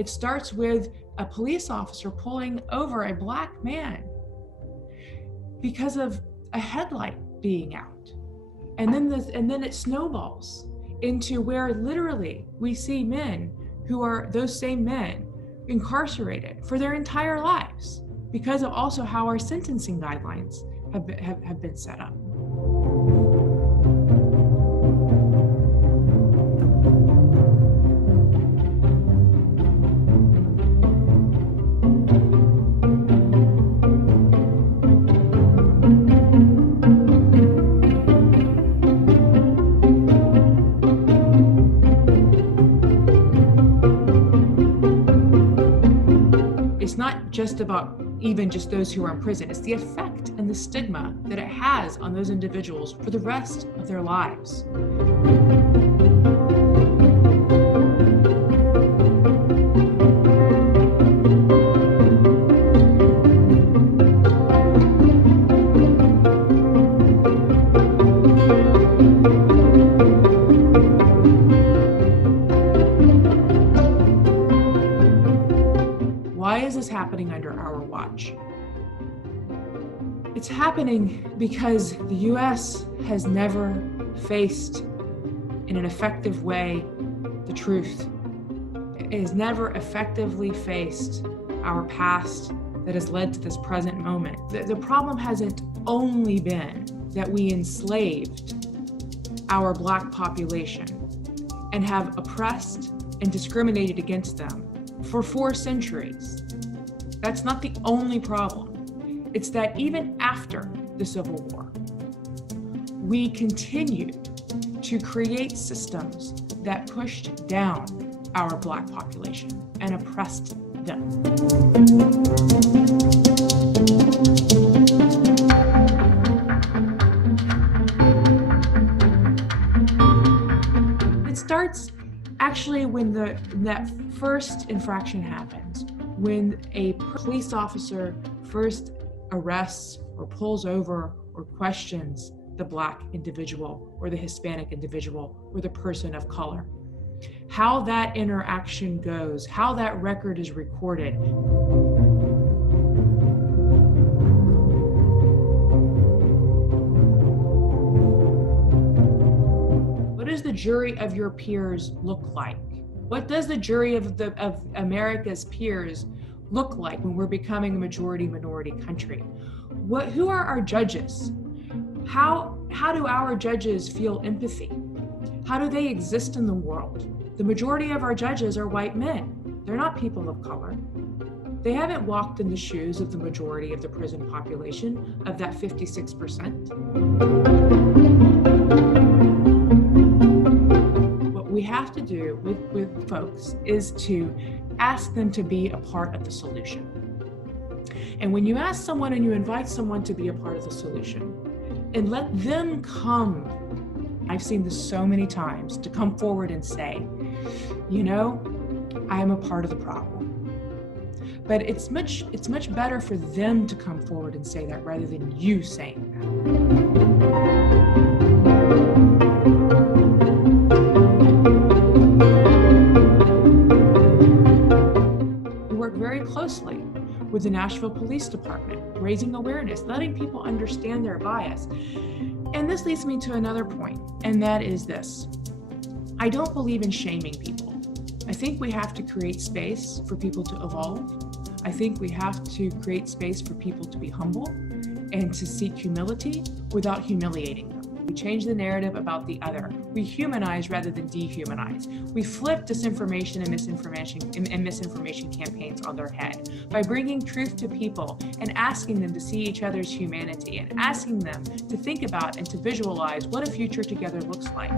It starts with a police officer pulling over a black man because of a headlight being out. And then it snowballs into where literally we see men who are those same men incarcerated for their entire lives because of also how our sentencing guidelines have been set up. It's not just about even just those who are in prison. It's the effect and the stigma that it has on those individuals for the rest of their lives. Why is this happening under our watch? It's happening because the U.S. has never faced in an effective way the truth. It has never effectively faced our past that has led to this present moment. The problem hasn't only been that we enslaved our Black population and have oppressed and discriminated against them for 4 centuries. That's not the only problem. It's that even after the Civil War, we continued to create systems that pushed down our Black population and oppressed them. It starts actually when that first infraction happens, when a police officer first arrests or pulls over or questions the Black individual or the Hispanic individual or the person of color. How that interaction goes, how that record is recorded. What does the jury of your peers look like? What does the jury of America's peers look like when we're becoming a majority-minority country? Who are our judges? How do our judges feel empathy? How do they exist in the world? The majority of our judges are white men. They're not people of color. They haven't walked in the shoes of the majority of the prison population, of that 56%. What we have to do with folks is to ask them to be a part of the solution. And when you ask someone and you invite someone to be a part of the solution, and let them come, I've seen this so many times, to come forward and say, you know, I am a part of the problem. But it's much better for them to come forward and say that rather than you saying that. We work very closely with the Nashville Police Department, raising awareness, letting people understand their bias. And this leads me to another point, and that is this. I don't believe in shaming people. I think we have to create space for people to evolve. I think we have to create space for people to be humble and to seek humility without humiliating them. We change the narrative about the other. We humanize rather than dehumanize. We flip disinformation and misinformation campaigns on their head by bringing truth to people and asking them to see each other's humanity and asking them to think about and to visualize what a future together looks like.